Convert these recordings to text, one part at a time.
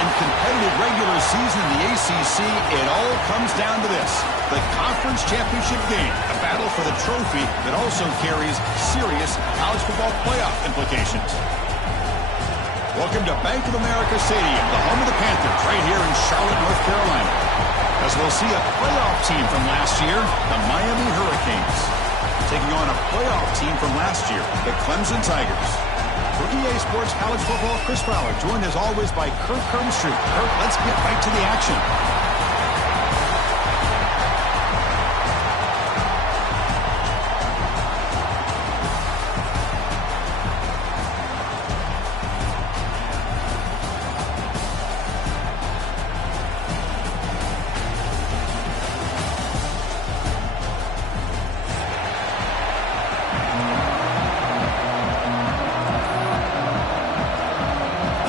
and competitive regular season in the ACC, it all comes down to this: the conference championship game, a battle for the trophy that also carries serious college football playoff implications. Welcome to Bank of America Stadium, the home of the Panthers, right here in Charlotte, North Carolina, as we'll see a playoff team from last year, the Miami Hurricanes, taking on a playoff team from last year, the Clemson Tigers. For EA Sports College Football, Chris Fowler, joined as always by Kurt Kermstreet. Kurt, let's get right to the action.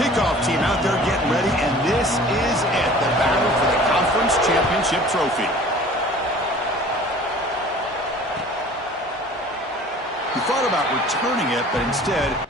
Kickoff team out there getting ready, and this is it, the battle for the conference championship trophy. We thought about returning it, but instead...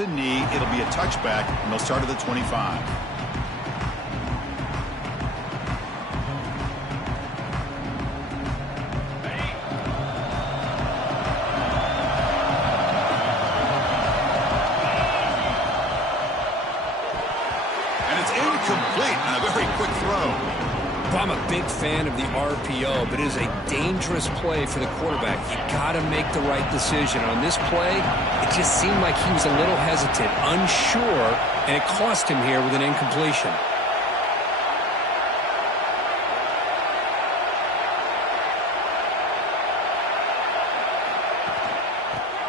a knee, it'll be a touchback, and they'll start at the 25. And it's incomplete on a very quick throw. I'm a big fan of the RPO, but it is a dangerous play for the quarterback. You got to make the right decision. On this play, it just seemed like he was a little hesitant, unsure, and it cost him here with an incompletion.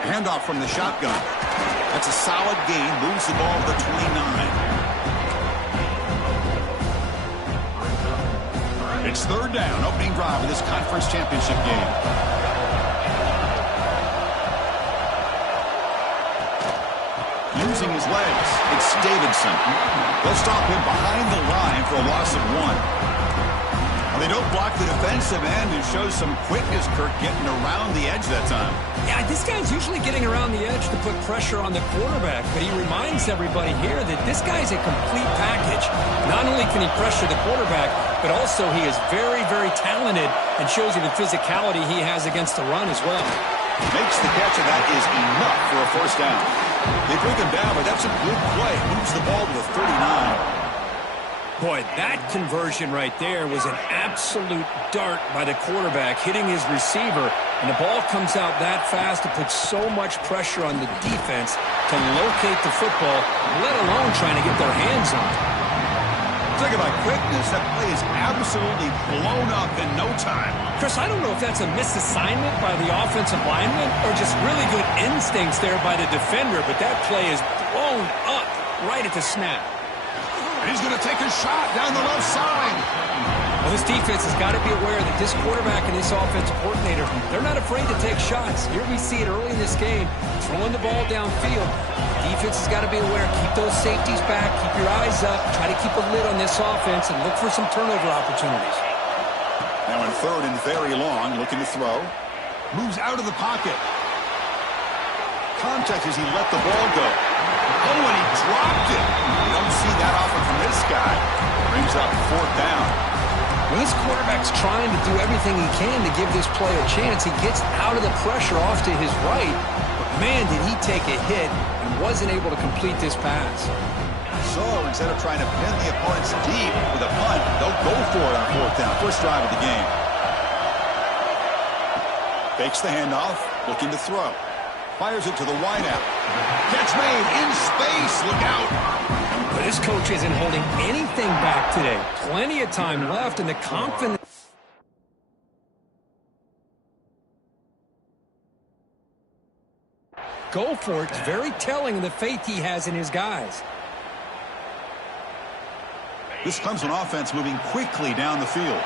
Handoff from the shotgun. That's a solid gain, moves the ball to the 29. It's third down, opening drive of this conference championship game. Using his legs, it's Davidson. They'll stop him behind the line for a loss of 1. They don't block the defensive end, who shows some quickness, Kirk, getting around the edge that time. Yeah, this guy's usually getting around the edge to put pressure on the quarterback, but he reminds everybody here that this guy's a complete package. Not only can he pressure the quarterback, but also he is very, very talented and shows you the physicality he has against the run as well. Makes the catch, and that is enough for a first down. They bring him down, but that's a good play. Moves the ball to the 39. Boy, that conversion right there was an absolute dart by the quarterback, hitting his receiver, and the ball comes out that fast to put so much pressure on the defense to locate the football, let alone trying to get their hands on it. Talk about quickness, that play is absolutely blown up in no time. Chris, I don't know if that's a misassignment by the offensive lineman or just really good instincts there by the defender, but that play is blown up right at the snap. He's going to take a shot down the left side. Well, this defense has got to be aware that this quarterback and this offensive coordinator, they're not afraid to take shots. Here we see it early in this game, throwing the ball downfield. The defense has got to be aware. Keep those safeties back. Keep your eyes up. Try to keep a lid on this offense and look for some turnover opportunities. Now in third and very long, looking to throw. Moves out of the pocket. Contact as he let the ball go. Oh, and he dropped it. You don't see that often from this guy. Brings up fourth down. Well, this quarterback's trying to do everything he can to give this play a chance. He gets out of the pressure off to his right. But, man, did he take a hit and wasn't able to complete this pass. So, instead of trying to pin the opponents deep with a punt, they'll go for it on fourth down. First drive of the game. Fakes the handoff, looking to throw. Fires it to the wideout. Catch made in space. Look out. But this coach isn't holding anything back today. Plenty of time left, and the confidence. Go for it. It's very telling of the faith he has in his guys. This Clemson offense moving quickly down the field.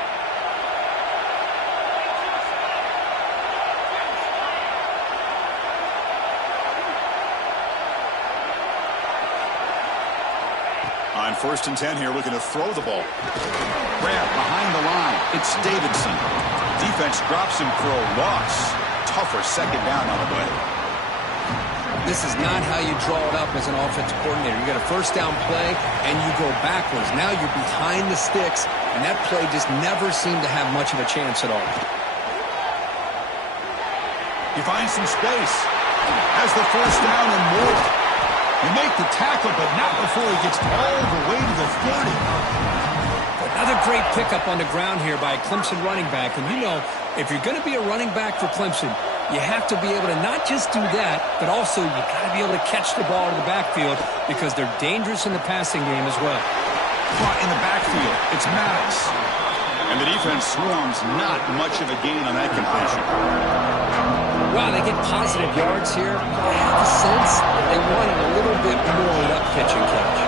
On 1st and 10 here, looking to throw the ball. Grab behind the line. It's Davidson. Defense drops him for a loss. Tougher second down on the way. This is not how you draw it up as an offensive coordinator. You got a first down play, and you go backwards. Now you're behind the sticks, and that play just never seemed to have much of a chance at all. He finds some space. Has the first down and more. They make the tackle, but not before he gets all the way to the 30. Another great pickup on the ground here by a Clemson running back. And you know, if you're going to be a running back for Clemson, you have to be able to not just do that, but also you got to be able to catch the ball in the backfield because they're dangerous in the passing game as well. Caught in the backfield. It's Maddox. And the defense swarms. Not much of a gain on that completion. Wow, they get positive yards here. I have the sense that they wanted a little bit more of that pitch and catch.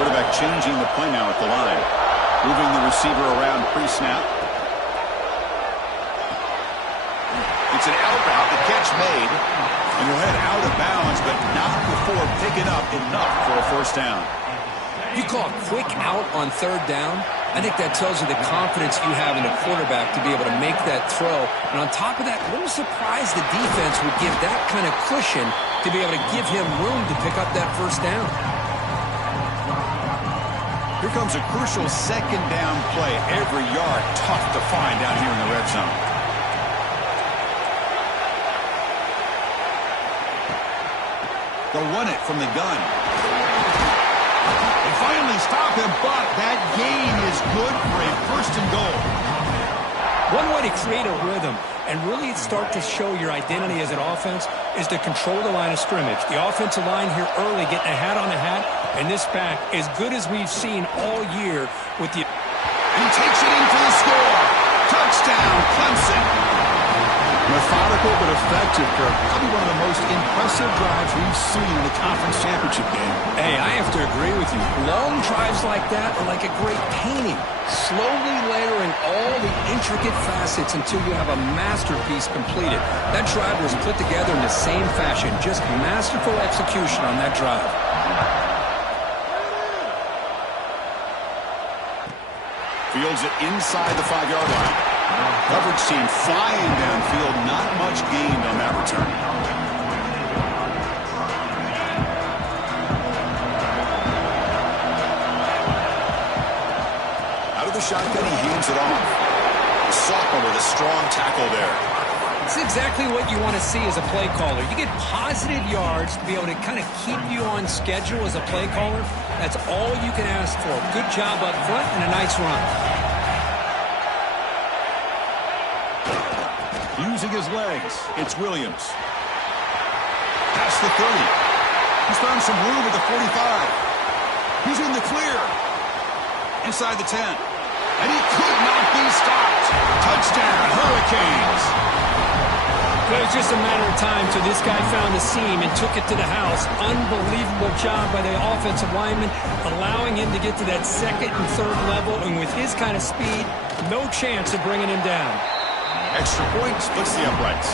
Quarterback changing the play now at the line. Moving the receiver around pre-snap. It's an out route, the catch made. And he'll head out of bounds, but not before picking up enough for a first down. You call a quick out on 3rd down? I think that tells you the confidence you have in the quarterback to be able to make that throw. And on top of that, a little surprised the defense would give that kind of cushion to be able to give him room to pick up that first down. Here comes a crucial second down play. Every yard tough to find down here in the red zone. They'll run it from the gun. They finally stop him, but that gain is good for a 1st and goal. One way to create a rhythm and really start to show your identity as an offense is to control the line of scrimmage. The offensive line here early getting a hat on a hat, and this back as good as we've seen all year with the... And he takes it in for the score. Touchdown, Clemson. Methodical but effective, Kirk. Probably one of the most impressive drives we've seen in the conference championship game. Hey, I have to agree with you. Long drives like that are like a great painting. Slowly layering all the intricate facets until you have a masterpiece completed. That drive was put together in the same fashion. Just masterful execution on that drive. Fields it inside the 5-yard line. Coverage team flying downfield. Not much gained on that return. Out of the shotgun, he hands it off. The sophomore with a strong tackle there. It's exactly what you want to see as a play caller. You get positive yards to be able to kind of keep you on schedule as a play caller. That's all you can ask for. Good job up front and a nice run. Using his legs, it's Williams. Past the 30. He's found some room at the 45. He's in the clear. Inside the 10. And he could not be stopped. Touchdown, Hurricanes. It was just a matter of time till this guy found the seam and took it to the house. Unbelievable job by the offensive lineman, allowing him to get to that 2nd and 3rd level. And with his kind of speed, no chance of bringing him down. Extra point splits the uprights.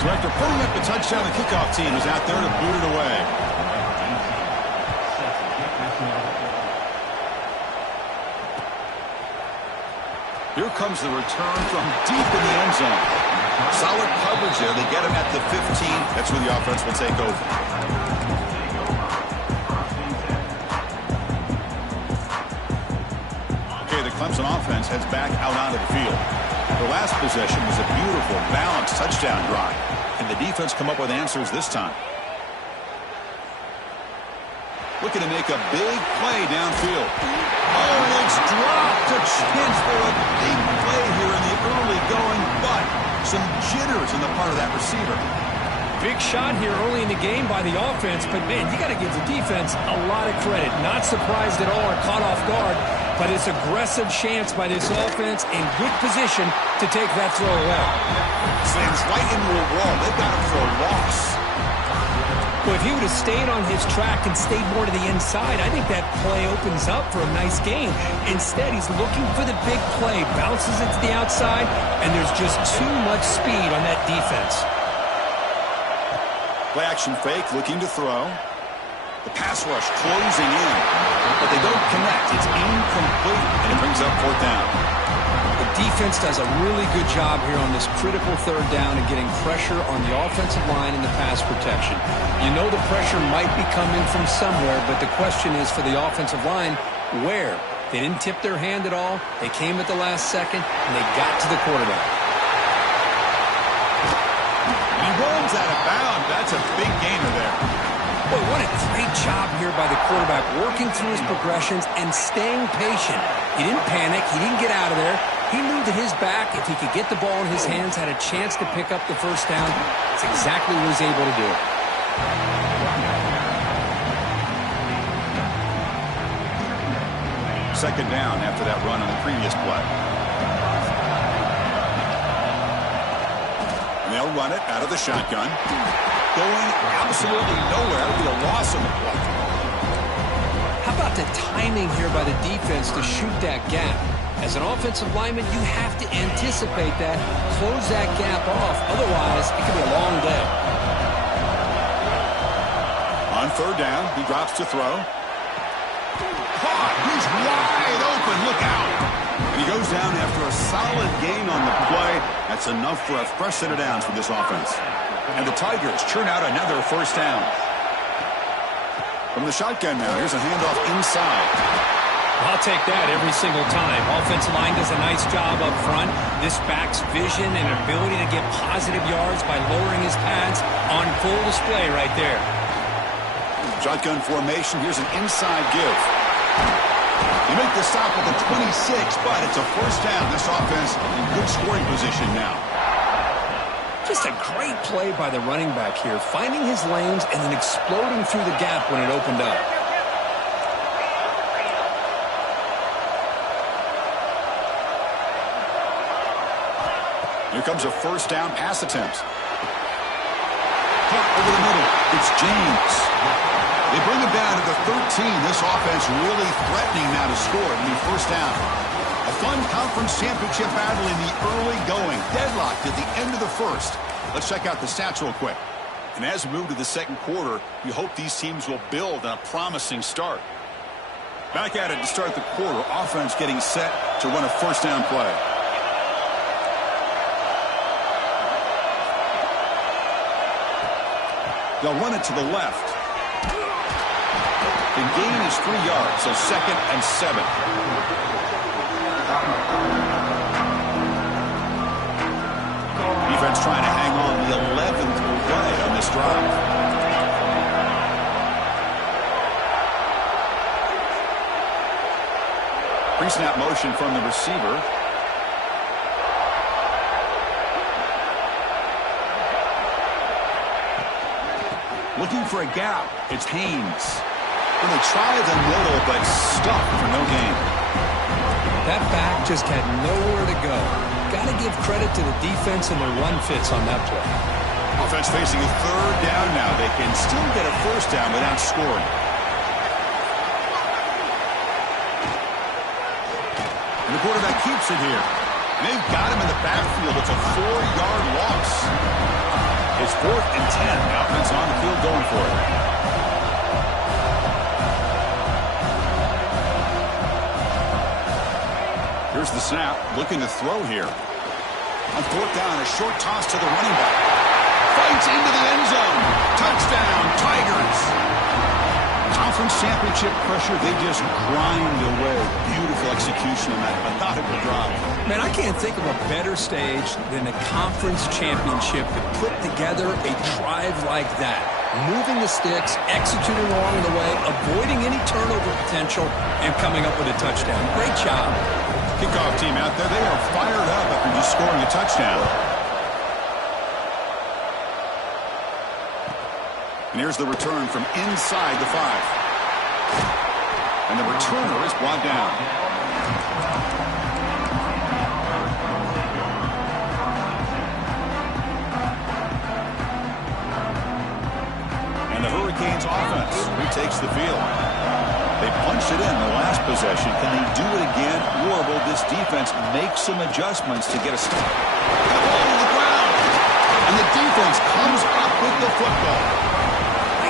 So after pulling up the touchdown, the kickoff team is out there to boot it away. Here comes the return from deep in the end zone. Solid coverage there. They get him at the 15. That's where the offense will take over. Okay, the Clemson offense heads back out onto the field. The last possession was a beautiful, balanced touchdown drive. And the defense come up with answers this time. Looking to make a big play downfield. Oh, and it's dropped. A chance for a big play here in the early going, but some jitters on the part of that receiver. Big shot here early in the game by the offense, but, man, you got to give the defense a lot of credit. Not surprised at all or caught off guard, but it's aggressive chance by this offense in good position to take that throw away. Slams right into a wall. They've got him for a loss. Well, if he would have stayed on his track and stayed more to the inside, I think that play opens up for a nice game. Instead, he's looking for the big play, bounces it to the outside, and there's just too much speed on that defense. Play action fake, looking to throw. The pass rush closing in, but they don't connect. It's incomplete, and it brings up 4th down. The defense does a really good job here on this critical 3rd down and getting pressure on the offensive line and the pass protection. You know the pressure might be coming from somewhere, but the question is for the offensive line, where? They didn't tip their hand at all. They came at the last second, and they got to the quarterback. He runs out of bounds. That's a big gainer there. Boy, what a great job here by the quarterback, working through his progressions and staying patient. He didn't panic. He didn't get out of there. He knew that his back, if he could get the ball in his hands, had a chance to pick up the 1st down. That's exactly what he was able to do. Second down after that run on the previous play. And they'll run it out of the shotgun. Going absolutely nowhere with a loss on the play. How about the timing here by the defense to shoot that gap? As an offensive lineman, you have to anticipate that, close that gap off. Otherwise, it could be a long day. On 3rd down, he drops to throw. Caught! He's wide open. Look out! And he goes down after a solid gain on the play. That's enough for a fresh set of downs for this offense. And the Tigers churn out another 1st down. From the shotgun now, here's a handoff inside. I'll take that every single time. Offensive line does a nice job up front. This back's vision and ability to get positive yards by lowering his pads on full display right there. Shotgun formation. Here's an inside give. They make the stop at the 26, but it's a 1st down. This offense in good scoring position now. Just a great play by the running back here, finding his lanes and then exploding through the gap when it opened up. Here comes a 1st down pass attempt. Caught over the middle. It's James. They bring him down to the 13. This offense really threatening now to score and be 1st down. A fun conference championship battle in the early going. Deadlocked at the end of the 1st. Let's check out the stats real quick. And as we move to the 2nd quarter, you hope these teams will build on a promising start. Back at it to start the quarter. Offense getting set to run a 1st down play. They'll run it to the left. The gain is 3 yards, so 2nd and 7. Defense trying to hang on the 11th play on this drive. Pre-snap motion from the receiver. Looking for a gap. It's Haynes. Well, they try the middle, but stuck for no gain. That back just had nowhere to go. Got to give credit to the defense and their run fits on that play. Offense facing a 3rd down now. They can still get a 1st down without scoring. And the quarterback keeps it here. And they've got him in the backfield. It's a 4-yard loss. It's 4th and 10. The offense on the field going for it. Here's the snap. Looking to throw here. On 4th down, a short toss to the running back. Fights into the end zone. Touchdown, Tigers. Conference championship pressure, they just grind away. Beautiful execution on that methodical drive. Man, I can't think of a better stage than a conference championship to put together a drive like that. Moving the sticks, executing along the way, avoiding any turnover potential, and coming up with a touchdown. Great job. Kickoff team out there, they are fired up after just scoring a touchdown. And here's the return from inside the 5. And the returner is brought down. And the Hurricanes offense retakes the field. They punched it in the last possession. Can they do it again, or will this defense make some adjustments to get a stop? The ball to the ground. And the defense comes up with the football.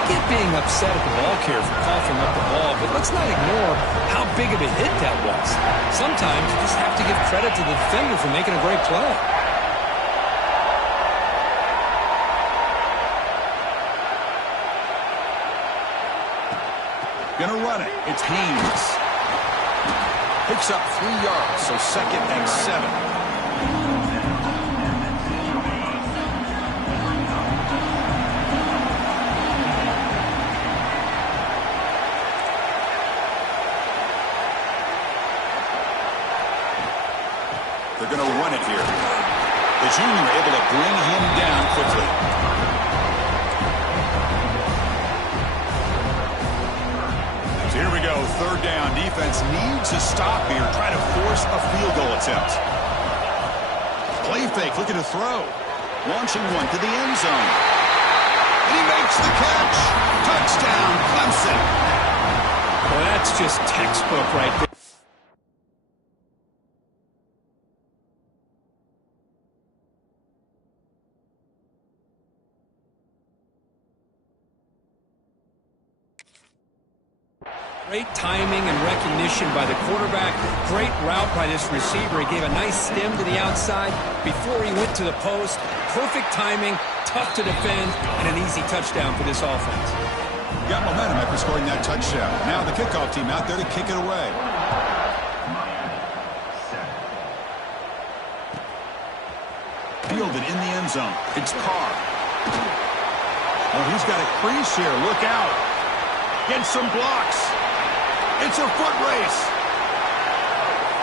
I get being upset at the ball carrier for coughing up the ball, but let's not ignore how big of a hit that was. Sometimes you just have to give credit to the defender for making a great play. Gonna run it. It's Haynes. Picks up 3 yards, so 2nd and 7. They're going to run it here. The junior able to bring him down quickly. So here we go, 3rd down. Defense needs a stop here. Try to force a field goal attempt. Play fake, looking to throw. Launching one to the end zone. And he makes the catch. Touchdown, Clemson. Well, that's just textbook right there. Great timing and recognition by the quarterback. Great route by this receiver. He gave a nice stem to the outside before he went to the post. Perfect timing, tough to defend, and an easy touchdown for this offense. Got momentum after scoring that touchdown. Now the kickoff team out there to kick it away. Fielded in the end zone. It's Carr. Oh, he's got a crease here. Look out. Get some blocks. It's a foot race.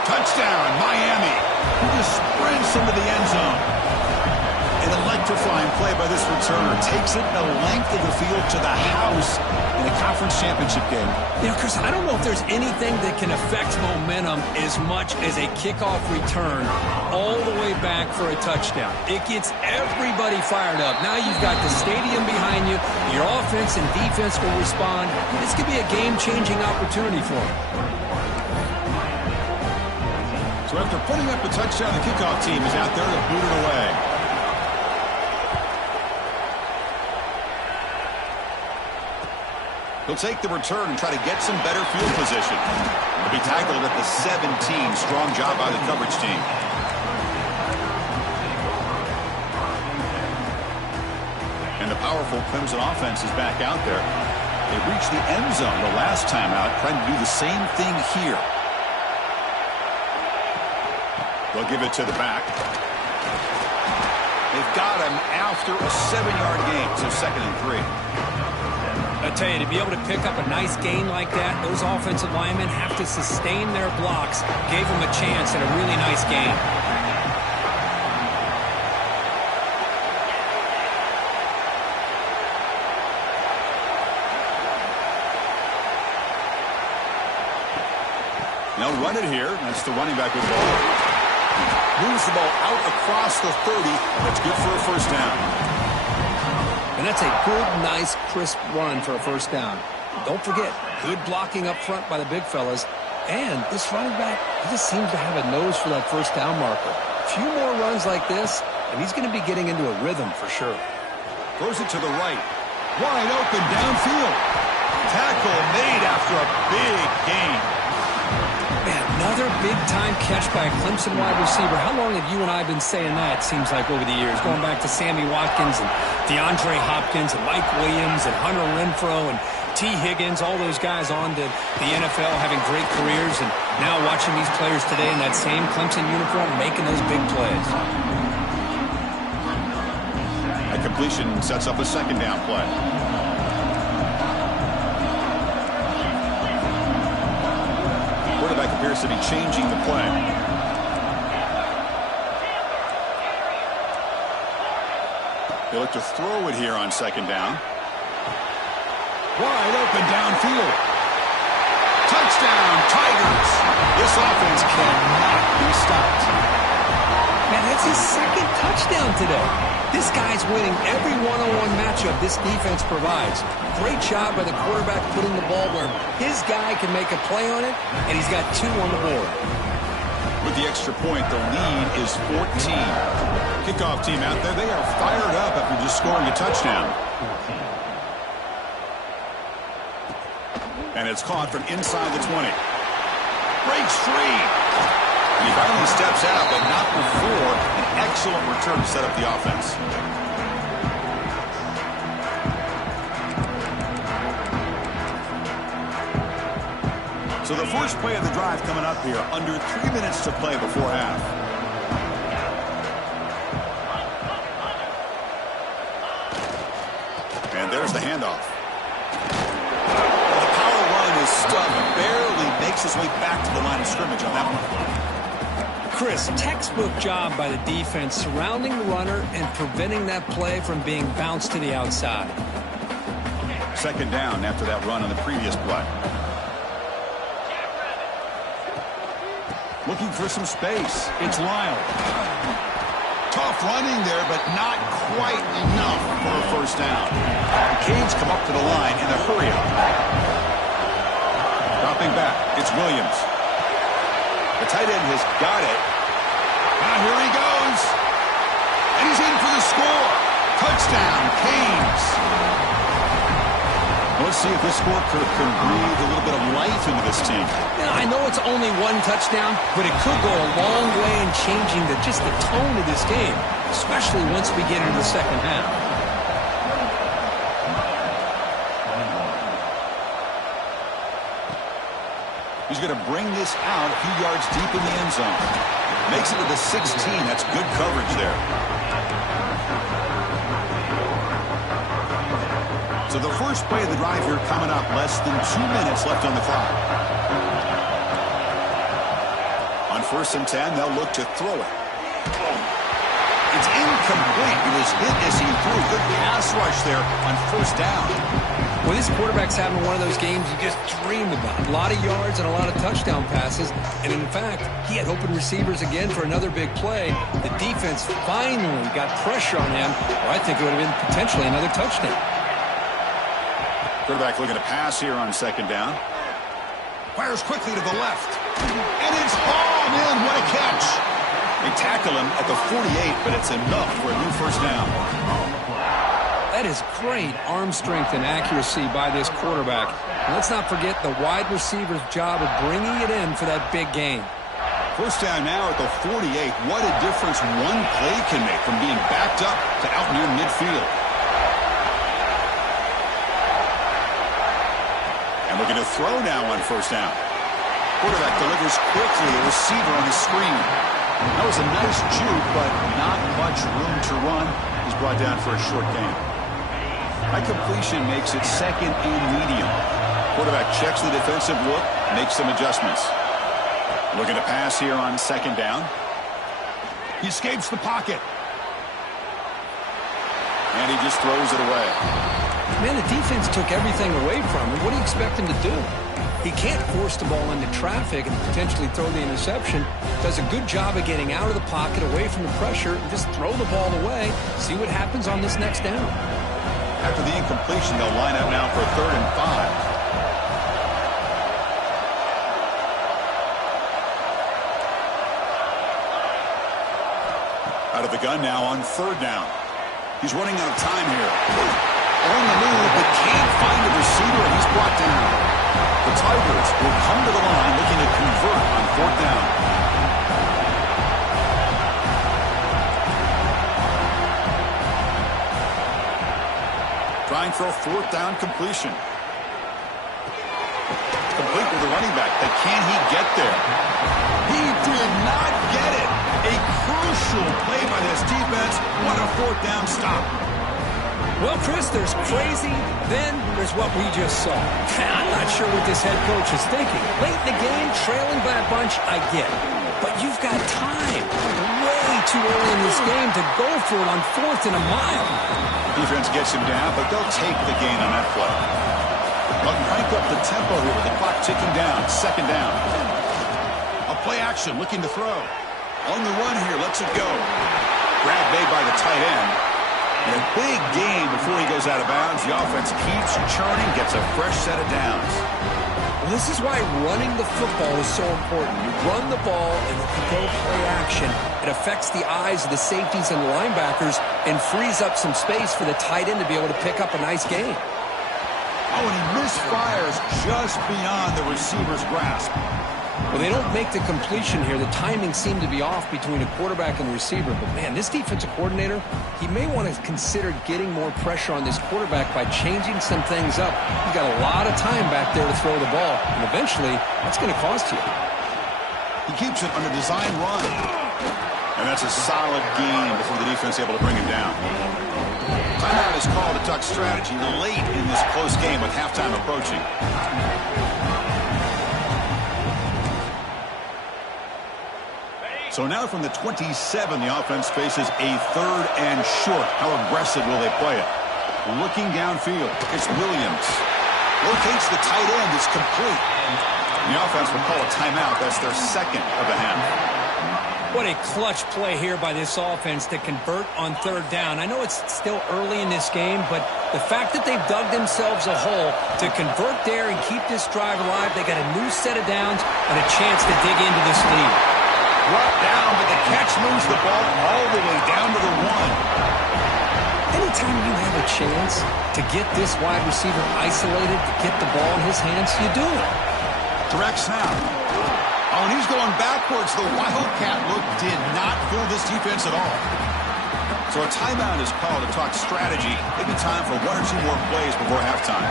Touchdown, Miami. He just sprints into the end zone. An electrifying play by this returner. Takes it the length of the field to the house in a conference championship game. You know, Chris, I don't know if there's anything that can affect momentum as much as a kickoff return all the way back for a touchdown. It gets everybody fired up. Now you've got the stadium behind you. Your offense and defense will respond. This could be a game-changing opportunity for them. So after putting up the touchdown, the kickoff team is out there to boot it away. He'll take the return and try to get some better field position. He'll be tackled at the 17. Strong job by the coverage team. And the powerful Clemson offense is back out there. They reached the end zone the last time out, trying to do the same thing here. They'll give it to the back. They've got him after a 7-yard gain, so 2nd and 3. I tell you, to be able to pick up a nice gain like that, those offensive linemen have to sustain their blocks. Gave them a chance at a really nice gain. Now run it here. That's the running back with the ball. Moves the ball out across the 30. That's good for a first down. And that's a good, nice, crisp run for a first down. Don't forget, good blocking up front by the big fellas. And this running back, he just seems to have a nose for that first down marker. A few more runs like this, and he's going to be getting into a rhythm for sure. Throws it to the right. Wide open downfield. Tackle made after a big gain. Man, another big-time catch by a Clemson wide receiver. How long have you and I been saying that, seems like, over the years? Going back to Sammy Watkins and DeAndre Hopkins and Mike Williams and Hunter Renfrow and T. Higgins, all those guys on to the NFL having great careers, and now watching these players today in that same Clemson uniform making those big plays. A completion sets up a 2nd down play. Quarterback appears to be changing the play. They look to throw it here on 2nd down. Wide open downfield. Touchdown, Tigers. This offense cannot be stopped. Man, that's his second touchdown today. This guy's winning every one-on-one matchup this defense provides. Great job by the quarterback putting the ball where his guy can make a play on it, and he's got 2 on the board. With the extra point, the lead is 14. Kickoff team out there, they are fired up after just scoring a touchdown. And it's caught from inside the 20. Breaks free. And he finally steps out, but not before an excellent return to set up the offense. So the first play of the drive coming up here, under 3 minutes to play before half. And there's the handoff. Stubb barely makes his way back to the line of scrimmage on that one. Chris, textbook job by the defense surrounding the runner and preventing that play from being bounced to the outside. Second down after that run on the previous play. Looking for some space. It's Lyle. Tough running there, but not quite enough for a first down. The Canes come up to the line in a hurry-up. Dropping back, it's Williams. The tight end has got it. Now here he goes. And he's in for the score. Touchdown, Canes. Let's see if this score can breathe a little bit of life into this team. Yeah, I know it's only 1 touchdown, but it could go a long way in changing just the tone of this game, especially once we get into the second half. He's going to bring this out a few yards deep in the end zone. Makes it to the 16. That's good coverage there. So the first play of the drive here coming up. Less than 2 minutes left on the clock. On 1st and 10, they'll look to throw it. It's incomplete. It was hit as he threw. Good pass rush there on 1st down. Well, this quarterback's having one of those games you just dreamed about. A lot of yards and a lot of touchdown passes. And in fact, he had open receivers again for another big play. The defense finally got pressure on him. Well, I think it would have been potentially another touchdown. Quarterback looking to pass here on 2nd down. Fires quickly to the left. And it's hauled in. What a catch. They tackle him at the 48, but it's enough for a new first down. That is great arm strength and accuracy by this quarterback. And let's not forget the wide receiver's job of bringing it in for that big gain. First down now at the 48. What a difference one play can make from being backed up to out near midfield. And looking to throw now on 1st down. Quarterback delivers quickly, a receiver on the screen. That was a nice juke, but not much room to run. He's brought down for a short gain. That completion makes it 2nd and medium. Quarterback checks the defensive look, makes some adjustments. Looking to pass here on 2nd down. He escapes the pocket. And he just throws it away. Man, the defense took everything away from him. What do you expect him to do? He can't force the ball into traffic and potentially throw the interception. Does a good job of getting out of the pocket, away from the pressure, and just throw the ball away. See what happens on this next down. After the incompletion, they'll line up now for 3rd and 5. Out of the gun now on 3rd down. He's running out of time here. On the move, but can't find the receiver, and he's brought down. The Tigers will come to the line looking to convert on 4th down. Trying for a 4th down completion. Complete with the running back, but can he get there? He did not get it. A crucial play by this defense. What a 4th down stop. Well, Chris, there's crazy, then there's what we just saw. I'm not sure what this head coach is thinking. Late in the game, trailing by a bunch, I get it. But you've got time. Way too early in this game to go for it on 4th and a mile. Defense gets him down, but they'll take the gain on that play. They'll crank up the tempo here with the clock ticking down. Second down. A play action, looking to throw. On the run here, lets it go. Grab made by the tight end. And a big gain before he goes out of bounds. The offense keeps churning, gets a fresh set of downs. Well, this is why running the football is so important. You run the ball, and if you go play action, it affects the eyes of the safeties and linebackers and frees up some space for the tight end to be able to pick up a nice gain. Oh, and he misfires just beyond the receiver's grasp. Well, they don't make the completion here. The timing seemed to be off between a quarterback and the receiver. But, man, this defensive coordinator, he may want to consider getting more pressure on this quarterback by changing some things up. You've got a lot of time back there to throw the ball, and eventually that's going to cost you. He keeps it on a design run. And that's a solid gain before the defense is able to bring him down. Timeout is called to talk strategy late in this close game with halftime approaching. So now from the 27, the offense faces a third and short. How aggressive will they play it? Looking downfield, it's Williams. Locates the tight end, it's complete. The offense will call a timeout. That's their second of the half. What a clutch play here by this offense to convert on third down. I know it's still early in this game, but the fact that they've dug themselves a hole to convert there and keep this drive alive, they got a new set of downs and a chance to dig into this lead. Brought down, but the catch moves the ball all the way down to the one. Anytime you have a chance to get this wide receiver isolated, to get the ball in his hands, you do it. Direct snap. Oh, and he's going backwards. The Wildcat look did not fool this defense at all. So a timeout is called to talk strategy. Maybe time for one or two more plays before halftime.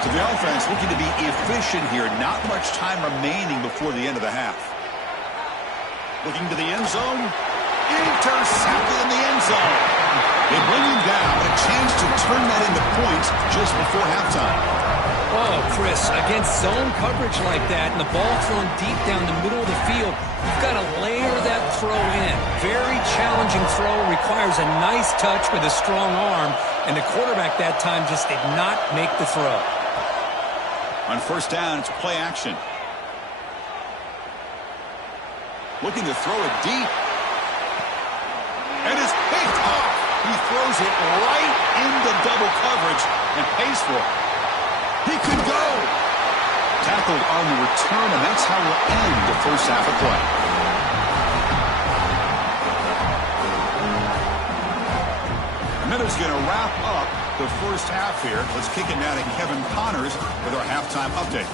So the offense looking to be efficient here. Not much time remaining before the end of the half. Looking to the end zone. Intercepted in the end zone. They bring him down, but a chance to turn that into points just before halftime. Oh, Chris, against zone coverage like that and the ball thrown deep down the middle of the field, you've got to layer that throw in. Very challenging throw, requires a nice touch with a strong arm, and the quarterback that time just did not make the throw. On first down, it's play action. Looking to throw it deep. And it's picked off. He throws it right into double coverage and pays for it. He could go. Tackled on the return, and that's how we'll end the first half of play. And that is going to wrap up the first half here. Let's kick it now to Kevin Connors with our halftime update.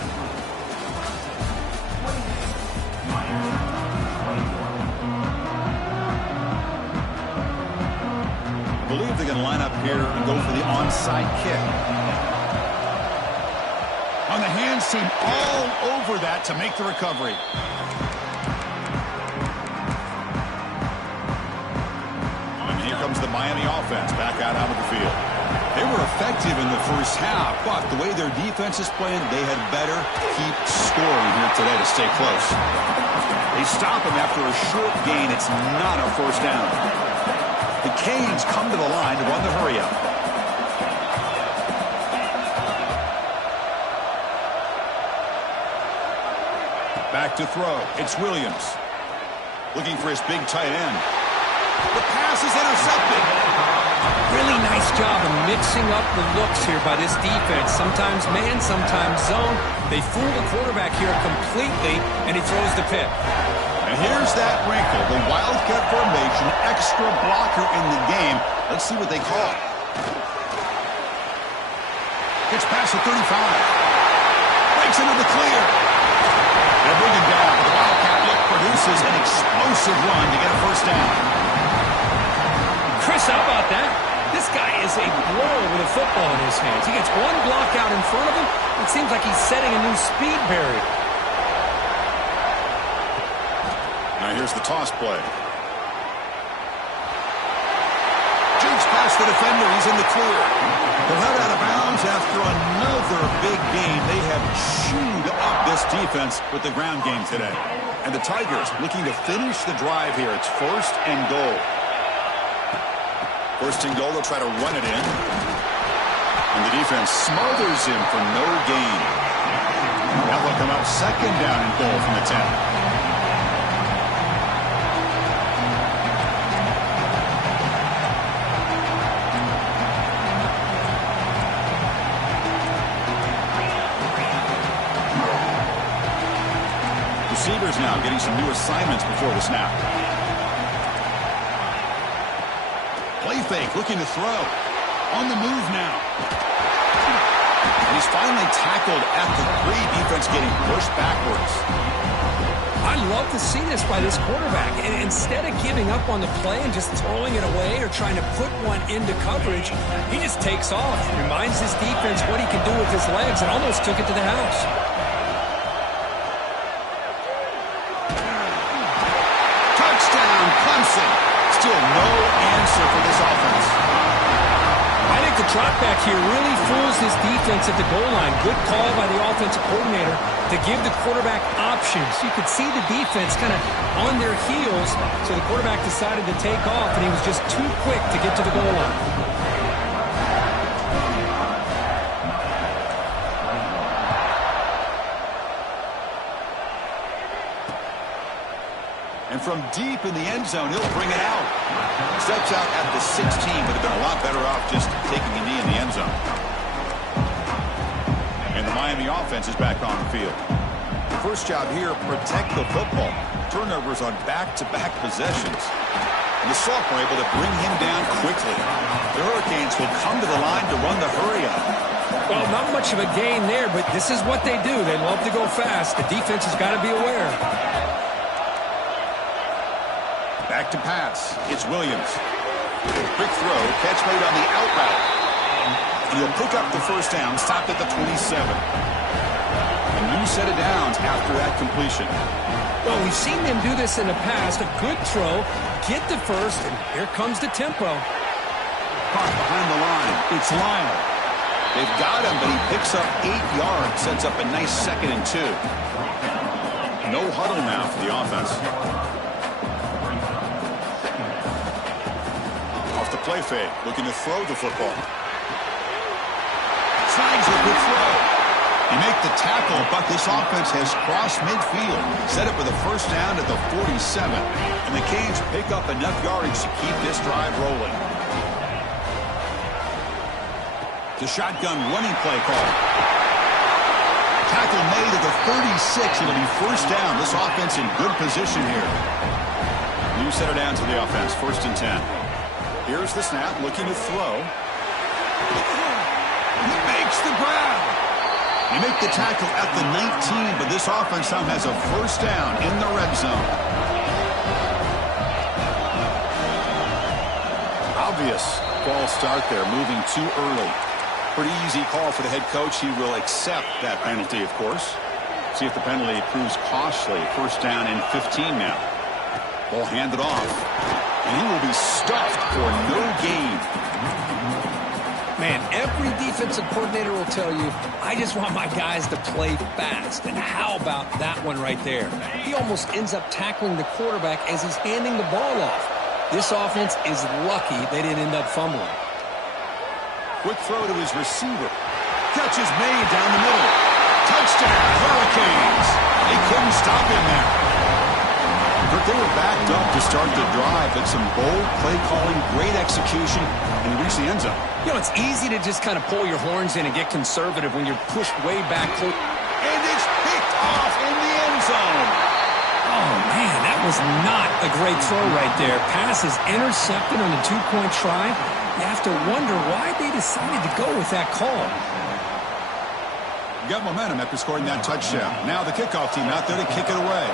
I believe they're going to line up here and go for the onside kick. On the hands team all over that to make the recovery. And here comes the Miami offense back out onto the field. They were effective in the first half, but the way their defense is playing, they had better keep scoring here today to stay close. They stop him after a short gain. It's not a first down. The Canes come to the line to run the hurry-up. Back to throw. It's Williams. Looking for his big tight end. The pass is intercepted. Really nice job of mixing up the looks here by this defense. Sometimes man, sometimes zone. They fool the quarterback here completely, and he throws the pick. And here's that wrinkle. The Wildcat formation, extra blocker in the game. Let's see what they call. Gets past the 35. Breaks into the clear. They'll bring him down. The Wildcat look produces an explosive run to get a first down. Chris, how about that? This guy is a blower with a football in his hands. He gets one block out in front of him. It seems like he's setting a new speed barrier. Now here's the toss play. Jukes past the defender. He's in the clear. They'll head out of bounds after another big gain. They have chewed up this defense with the ground game today. And the Tigers looking to finish the drive here. It's first and goal. First and goal, they'll try to run it in. And the defense smothers him for no gain. That will come up second down and goal from the 10. Receivers now getting some new assignments before the snap. Play fake, looking to throw. On the move now. And he's finally tackled at the 3. Defense getting pushed backwards. I love to see this by this quarterback. And instead of giving up on the play and just throwing it away or trying to put one into coverage, he just takes off. Reminds his defense what he can do with his legs and almost took it to the house. Clemson. Still no answer for this offense. I think the drop back here really fools his defense at the goal line. Good call by the offensive coordinator to give the quarterback options. You could see the defense kind of on their heels, so the quarterback decided to take off, and he was just too quick to get to the goal line. And from deep in the end zone, he'll bring it out. Steps out at the 16, but have been a lot better off just taking a knee in the end zone. And the Miami offense is back on the field. First job here, protect the football. Turnovers on back-to-back possessions. And the Sophomore able to bring him down quickly. The Hurricanes will come to the line to run the hurry-up. Well, not much of a gain there, but this is what they do. They love to go fast. The defense has got to be aware. Back to pass. It's Williams. Quick throw. Catch made on the out route. And he'll pick up the first down. Stopped at the 27. A new set of downs after that completion. Well, we've seen them do this in the past. A good throw. Get the first. And here comes the tempo. Caught behind the line. It's Lyle. They've got him, but he picks up 8 yards. Sets up a nice 2nd and 2. No huddle now for the offense. Play fake, looking to throw the football. Snags a good throw. You make the tackle, but this offense has crossed midfield. Set up with a first down at the 47. And the Canes pick up enough yardage to keep this drive rolling. The shotgun running play call. Tackle made at the 36. It'll be first down. This offense in good position here. New set of downs to the offense, 1st and 10. Here's the snap, looking to throw. He makes the grab. You make the tackle at the 19, but this offense now has a first down in the red zone. Obvious false start there, moving too early. Pretty easy call for the head coach. He will accept that penalty, of course. See if the penalty proves costly. First down and 15 now. Ball handed off. And he will be stuffed for no gain. Man, every defensive coordinator will tell you, I just want my guys to play fast. And how about that one right there? He almost ends up tackling the quarterback as he's handing the ball off. This offense is lucky they didn't end up fumbling. Quick throw to his receiver. Catch is made down the middle. Touchdown, Hurricanes. They couldn't stop him there. But they were backed up to start the drive, but some bold play calling, great execution, and he reached the end zone. You know, it's easy to just kind of pull your horns in and get conservative when you're pushed way back. And it's picked off in the end zone. Oh, man, that was not a great throw right there. Pass is intercepted on the 2-point try. You have to wonder why they decided to go with that call. Got momentum after scoring that touchdown. Now the kickoff team out there to kick it away.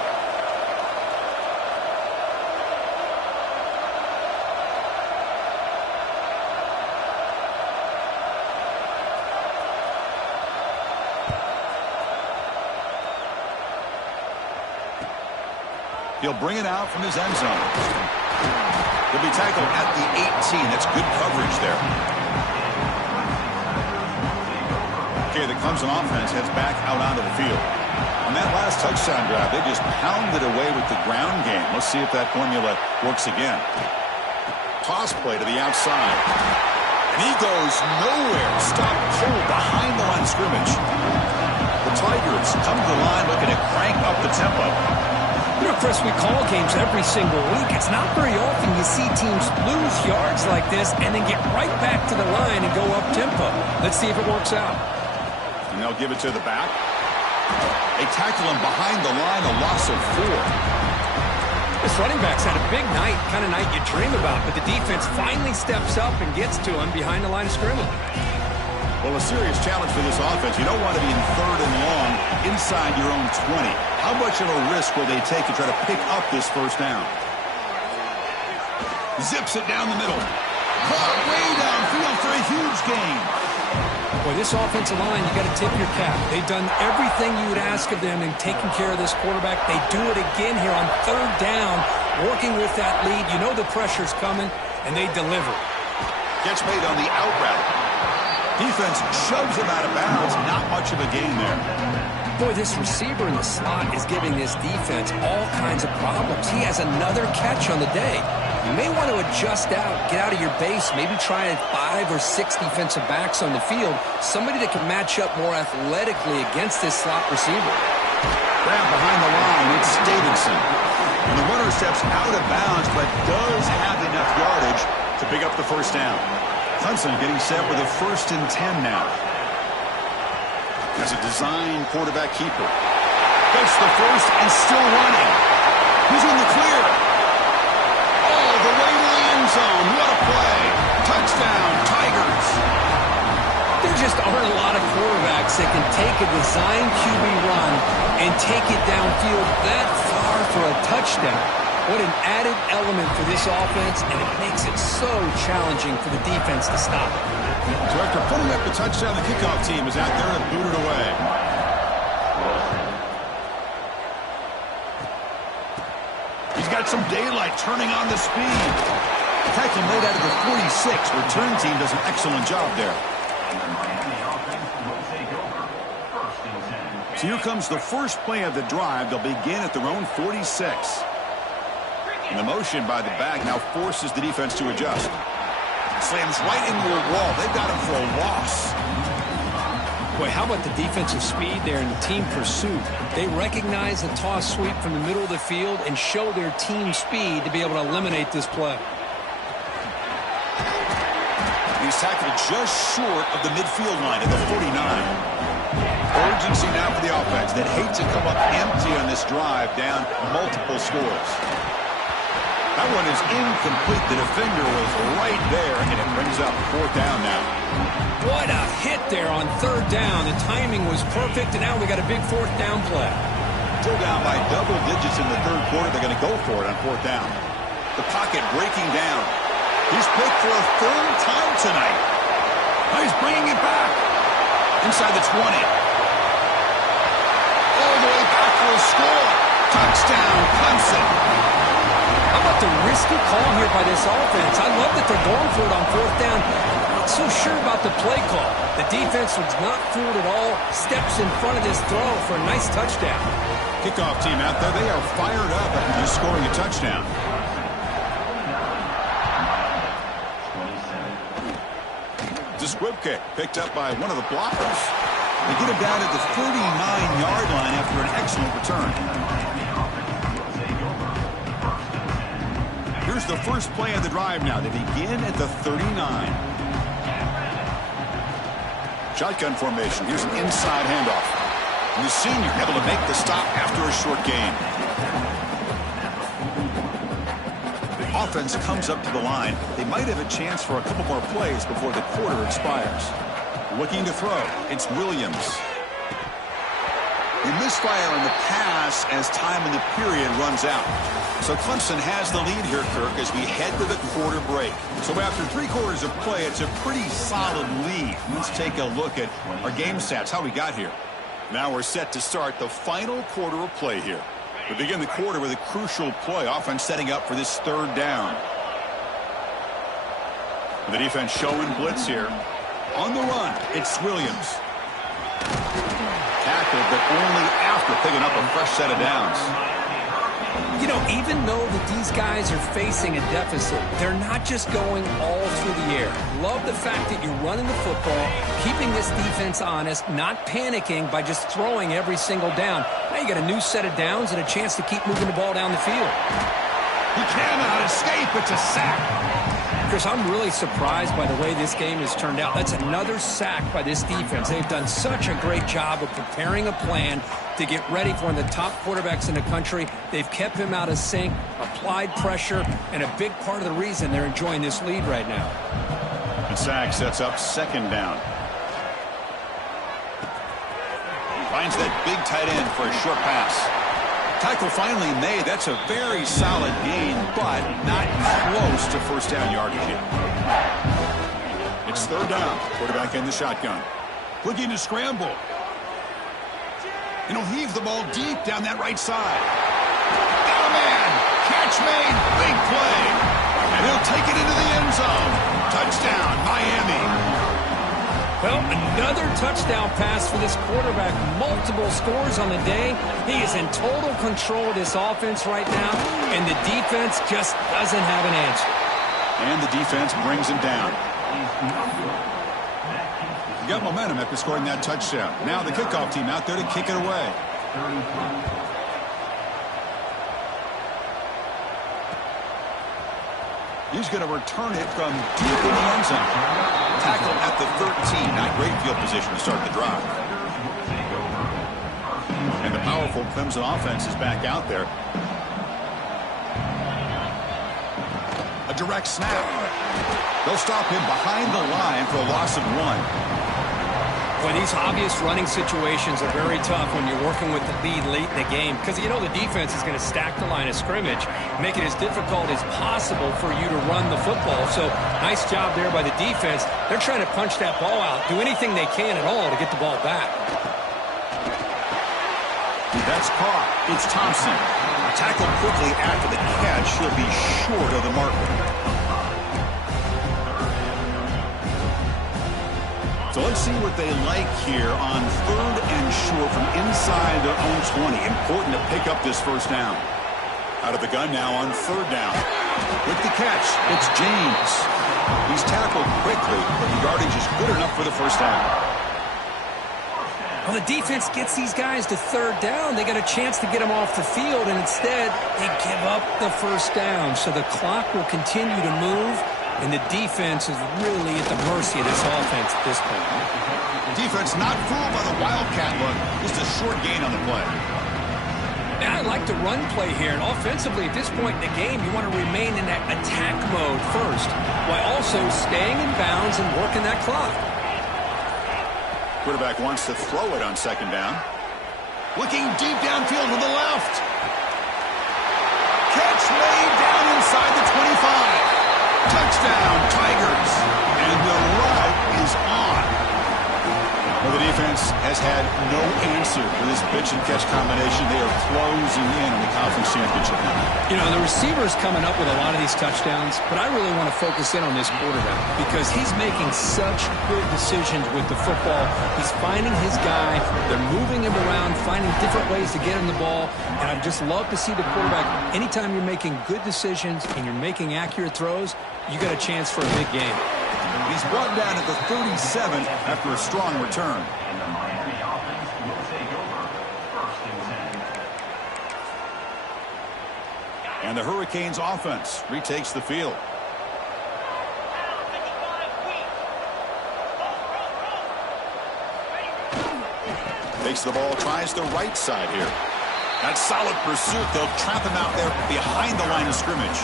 He'll bring it out from his end zone. He'll be tackled at the 18. That's good coverage there. Okay, the Clemson offense heads back out onto the field. On that last touchdown drive, they just pounded away with the ground game. Let's see if that formula works again. Toss play to the outside. And He goes nowhere. Stop cold behind the line of scrimmage. The Tigers come to the line looking to crank up the tempo. You know, Chris, we call games every single week. It's not very often you see teams lose yards like this and then get right back to the line and go up tempo. Let's see if it works out. And they'll give it to the back. They tackle him behind the line, a loss of 4. This running back's had a big night, kind of night you dream about, but the defense finally steps up and gets to him behind the line of scrimmage. Well, a serious challenge for this offense. You don't want to be in 3rd and long inside your own 20. How much of a risk will they take to try to pick up this first down? Zips it down the middle. Caught way downfield for a huge gain. Boy, this offensive line, you got to tip your cap. They've done everything you would ask of them in taking care of this quarterback. They do it again here on 3rd down, working with that lead. You know the pressure's coming, and they deliver. Catch made on the out route. Defense shoves him out of bounds. Not much of a gain there. Boy, this receiver in the slot is giving this defense all kinds of problems. He has another catch on the day. You may want to adjust out, get out of your base, maybe try 5 or 6 defensive backs on the field, somebody that can match up more athletically against this slot receiver. Grab behind the line, it's Davidson. And the runner steps out of bounds, but does have enough yardage to pick up the first down. Clemson getting set with a 1st and 10 now. As a design quarterback keeper. Gets the first and still running. He's in the clear. All the way to the end zone. What a play. Touchdown, Tigers. There just aren't a lot of quarterbacks that can take a design QB run and take it downfield that far for a touchdown. What an added element for this offense, and it makes it so challenging for the defense to stop. So after putting up the touchdown, the kickoff team is out there and booted away. He's got some daylight turning on the speed. The tackle made out of the 46. Return team does an excellent job there. So here comes the first play of the drive. They'll begin at their own 46. And the motion by the back now forces the defense to adjust. Slams right into a wall. They've got him for a loss. Boy, how about the defensive speed there and the team pursuit? They recognize the toss sweep from the middle of the field and show their team speed to be able to eliminate this play. He's tackled just short of the midfield line at the 49. Urgency now for the offense that hate to come up empty on this drive, down multiple scores. That one is incomplete. The defender was right there, and it brings up 4th down now. What a hit there on 3rd down. The timing was perfect, and now we got a big 4th down play. Still down by double digits in the 3rd quarter. They're going to go for it on 4th down. The pocket breaking down. He's picked for a 3rd time tonight. Now he's bringing it back. Inside the 20. All the way back for a score. Touchdown, Clemson. How about the risky call here by this offense? I love that they're going for it on 4th down. Not so sure about the play call. The defense was not fooled at all. Steps in front of this throw for a nice touchdown. Kickoff team out there. They are fired up after just scoring a touchdown. It's a squib kick picked up by one of the blockers. They get him down at the 39-yard line after an excellent return. Here's the first play of the drive now. They begin at the 39. Shotgun formation. Here's an inside handoff. And the senior able to make the stop after a short gain. The offense comes up to the line. They might have a chance for a couple more plays before the quarter expires. Looking to throw. It's Williams. They misfire in the pass as time in the period runs out. So Clemson has the lead here, Kirk, as we head to the quarter break. So after 3 quarters of play, it's a pretty solid lead. Let's take a look at our game stats, how we got here. Now we're set to start the final quarter of play here. We begin the quarter with a crucial play. Offense setting up for this 3rd down. The defense showing blitz here. On the run, it's Williams. Tackled, but only after picking up a fresh set of downs. You know, even though that these guys are facing a deficit, they're not just going all through the air. Love the fact that you're running the football, keeping this defense honest, not panicking by just throwing every single down. Now you got a new set of downs and a chance to keep moving the ball down the field. He cannot escape. It's a sack. Chris, I'm really surprised by the way this game has turned out. That's another sack by this defense. They've done such a great job of preparing a plan to get ready for one of the top quarterbacks in the country. They've kept him out of sync, applied pressure, and a big part of the reason they're enjoying this lead right now. The sack sets up second down. Finds that big tight end for a short pass. Tackle finally made. That's a very solid gain, but not close to first down yardage yet. It's third down. Quarterback in the shotgun. Looking to scramble. And he'll heave the ball deep down that right side. Got a man. Catch made. Big play. And he'll take it into the end zone. Touchdown, Miami. Well, another touchdown pass for this quarterback. Multiple scores on the day. He is in total control of this offense right now, and the defense just doesn't have an answer. And the defense brings him down. You got momentum after scoring that touchdown. Now the kickoff team out there to kick it away. He's going to return it from deep in the end zone. Tackle at the 13. Not great field position to start the drive. And the powerful Clemson offense is back out there. A direct snap. They'll stop him behind the line for a loss of 1. Well, these obvious running situations are very tough when you're working with the lead late in the game because you know the defense is going to stack the line of scrimmage, make it as difficult as possible for you to run the football. So nice job there by the defense. They're trying to punch that ball out, do anything they can at all to get the ball back. That's caught. It's Thompson. Tackled quickly after the catch. He'll be short of the marker. So let's see what they like here on third and short from inside their own 20. Important to pick up this first down. Out of the gun now on third down. With the catch, it's James. He's tackled quickly, but the yardage is good enough for the first down. Well, the defense gets these guys to third down. They got a chance to get them off the field, and instead they give up the first down. So the clock will continue to move. And the defense is really at the mercy of this offense at this point. Defense not fooled by the Wildcat look. Just a short gain on the play. And I like the run play here. And offensively, at this point in the game, you want to remain in that attack mode first, while also staying in bounds and working that clock. Quarterback wants to throw it on second down. Looking deep downfield to the left. Catch made down inside the 25. Touchdown, Tigers. And the route is on. Well, the defense has had no answer for this pitch and catch combination. They are closing in on the conference championship now. You know, the receiver's coming up with a lot of these touchdowns, but I really want to focus in on this quarterback because he's making such good decisions with the football. He's finding his guy. They're moving him around, finding different ways to get him the ball, and I'd just love to see the quarterback. Anytime you're making good decisions and you're making accurate throws, you got a chance for a big game. He's brought down at the 37 after a strong return. And the Hurricanes offense retakes the field. Takes the ball, tries the right side here. That's solid pursuit. They'll trap him out there behind the line of scrimmage.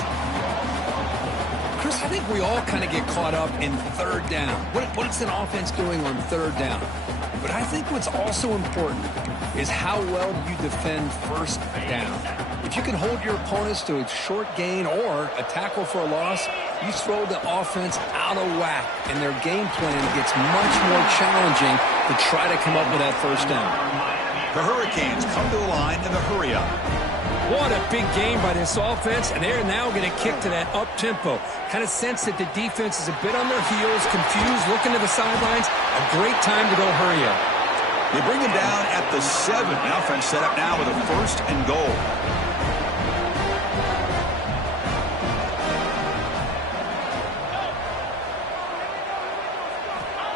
Chris, I think we all kind of get caught up in third down. What's an offense doing on third down? But I think what's also important is how well you defend first down. If you can hold your opponents to a short gain or a tackle for a loss, you throw the offense out of whack, and their game plan gets much more challenging to try to come up with that first down. The Hurricanes come to the line in the hurry-up. What a big game by this offense, and they're now going to kick to that up-tempo. Kind of sense that the defense is a bit on their heels, confused, looking to the sidelines. A great time to go hurry up. They bring him down at the 7. The offense set up now with a first and goal.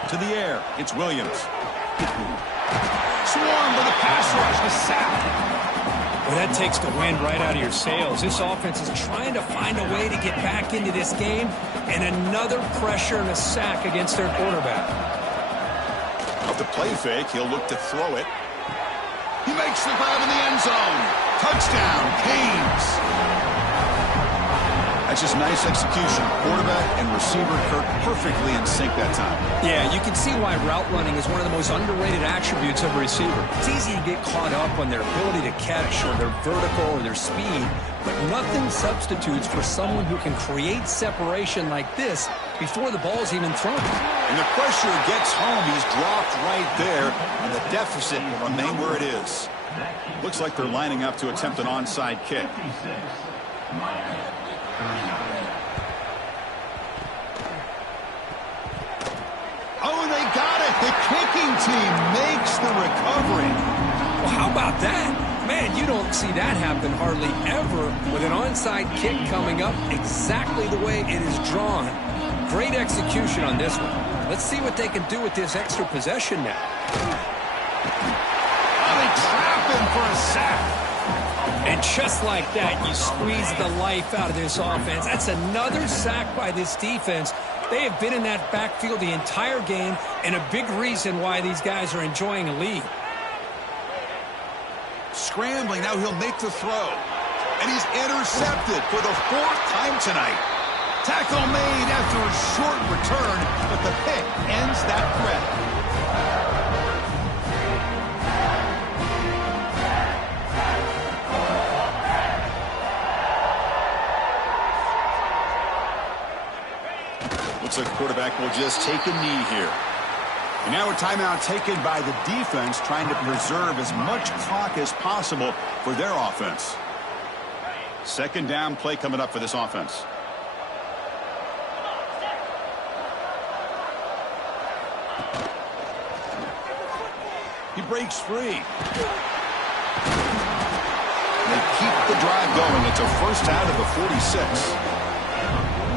To the air, it's Williams. Swarmed by the pass rush, the sack. Well, that takes the wind right out of your sails. This offense is trying to find a way to get back into this game, and another pressure and a sack against their quarterback. Off the play fake, he'll look to throw it. He makes the grab in the end zone. Touchdown, Canes. That's just nice execution. Quarterback and receiver Kirk perfectly in sync that time. Yeah, you can see why route running is one of the most underrated attributes of a receiver. It's easy to get caught up on their ability to catch or their vertical or their speed, but nothing substitutes for someone who can create separation like this before the ball's even thrown. And the pressure gets home. He's dropped right there, and the deficit will remain where it is. Looks like they're lining up to attempt an onside kick. Oh, they got it. The kicking team makes the recovery. Well, how about that? Man, you don't see that happen hardly ever with an onside kick coming up exactly the way it is drawn. Great execution on this one. Let's see what they can do with this extra possession now. Oh, they trap him for a sack. And just like that, you squeeze the life out of this offense. That's another sack by this defense. They have been in that backfield the entire game, and a big reason why these guys are enjoying a lead. Scrambling, now he'll make the throw. And he's intercepted for the 4th time tonight. Tackle made after a short return, but the pick ends that threat. Looks like the quarterback will just take a knee here. And now a timeout taken by the defense, trying to preserve as much clock as possible for their offense. Second down play coming up for this offense. He breaks free. They keep the drive going. It's a first out of the 46.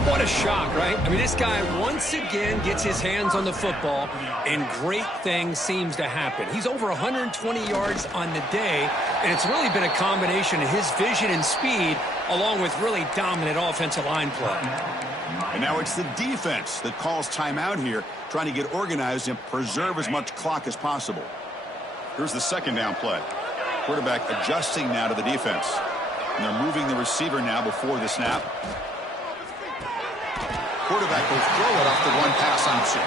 What a shock, right? I mean, this guy once again gets his hands on the football, and great things seems to happen. He's over 120 yards on the day, and it's really been a combination of his vision and speed, along with really dominant offensive line play. And now it's the defense that calls timeout here, trying to get organized and preserve as much clock as possible. Here's the second down play. Quarterback adjusting now to the defense. And they're moving the receiver now before the snap. Quarterback will throw it off the one pass option.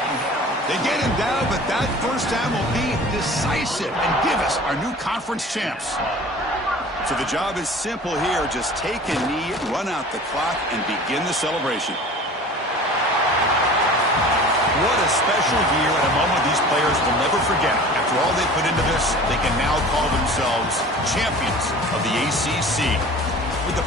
They get him down, but that first down will be decisive and give us our new conference champs. So the job is simple here. Just take a knee, run out the clock, and begin the celebration. What a special year and a moment these players will never forget. After all they put into this, they can now call themselves champions of the ACC. With the